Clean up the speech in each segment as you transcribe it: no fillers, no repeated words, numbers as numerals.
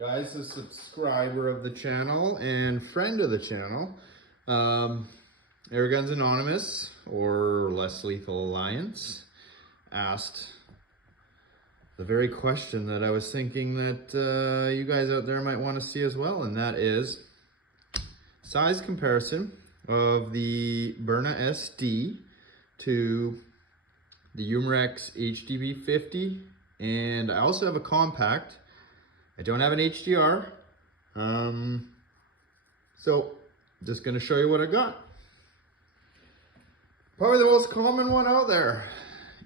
Guys, a subscriber of the channel and friend of the channel, Airguns Anonymous, or Less Lethal Alliance, asked the very question that I was thinking that you guys out there might want to see as well, and that is size comparison of the Byrna SD to the Umarex HDB50, and I also have a compact. I don't have an HDR, so just gonna show you what I got. Probably the most common one out there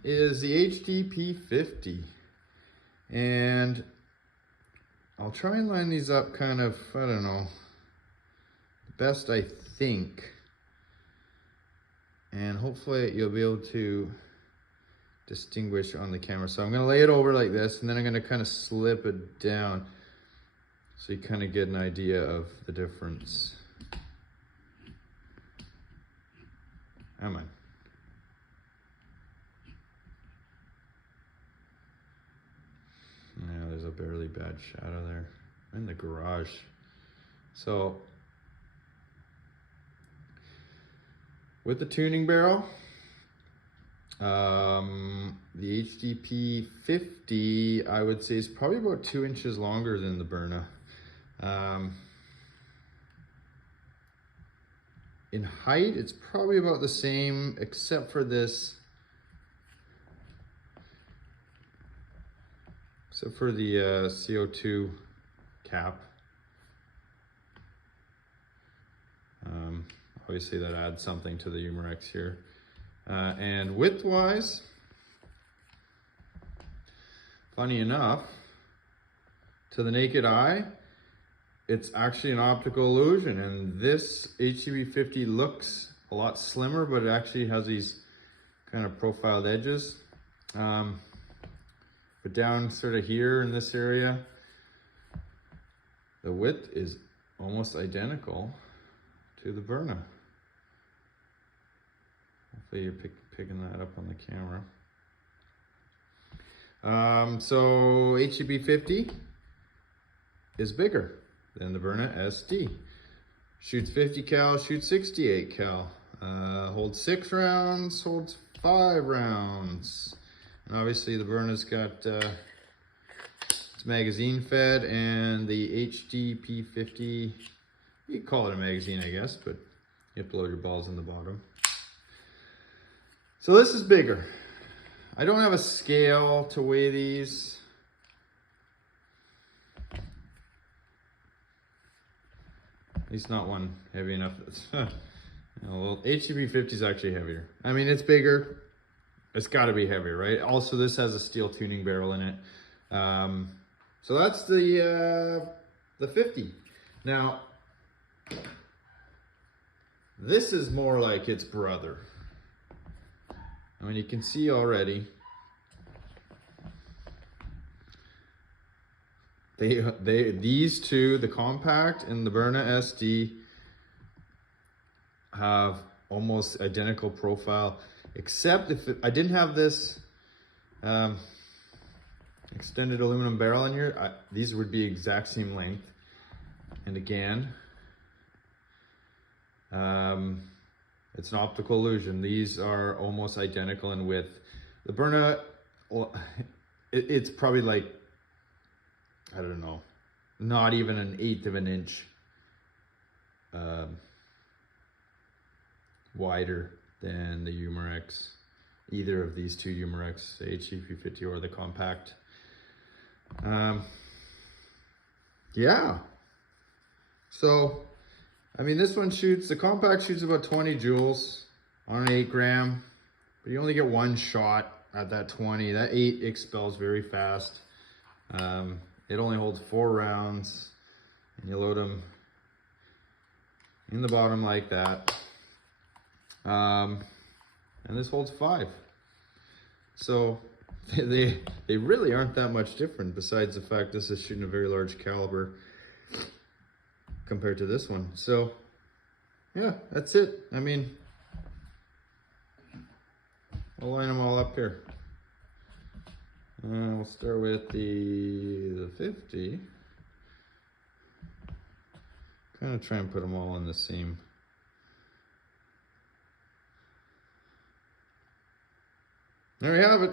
is the HDP50, and I'll try and line these up kind of, I don't know, best I think, and hopefully you'll be able to distinguish on the camera. So I'm going to lay it over like this, and then I'm going to kind of slip it down so you kind of get an idea of the difference. Come on. Yeah, there's a barely bad shadow there. I'm in the garage. So with the tuning barrel, the HDP 50, I would say, is probably about 2 inches longer than the Byrna. In height, it's probably about the same, except for this, except for the CO2 cap. Obviously that adds something to the Umarex here. And width-wise, funny enough, to the naked eye, it's actually an optical illusion, and this HDB50 looks a lot slimmer, but it actually has these kind of profiled edges. But down sort of here in this area, the width is almost identical to the Byrna. Hopefully you're picking that up on the camera. So HDB50 is bigger than the Byrna SD. Shoots 50 cal, shoots 68 cal. Holds 6 rounds, holds 5 rounds. And obviously the Byrna's got it's magazine fed, and the HDP50, you can call it a magazine, I guess, but you have to load your balls in the bottom. So this is bigger. I don't have a scale to weigh these. At least not one heavy enough. Well, HDB50 is actually heavier. I mean, it's bigger. It's got to be heavier, right? Also, this has a steel tuning barrel in it. So that's the 50. Now, this is more like its brother. I mean, you can see already these two, the compact and the Byrna SD, have almost identical profile, except if I didn't have this extended aluminum barrel in here, these would be exact same length. And again, it's an optical illusion. These are almost identical in width. The Byrna, well, it's probably like, I don't know, not even an 1/8 of an inch wider than the Umarex, either of these two Umarex, the HDP50 or the compact. Yeah. So, I mean, this one shoots, the compact shoots about 20 joules on an 8 gram, but you only get one shot at that 20. That 8 expels very fast. It only holds 4 rounds, and you load them in the bottom like that. And this holds 5. So they really aren't that much different, besides the fact this is shooting a very large caliber compared to this one. So yeah, that's it. I mean, I'll line them all up here. We'll start with the 50. kind of try and put them all in the same. There we have it.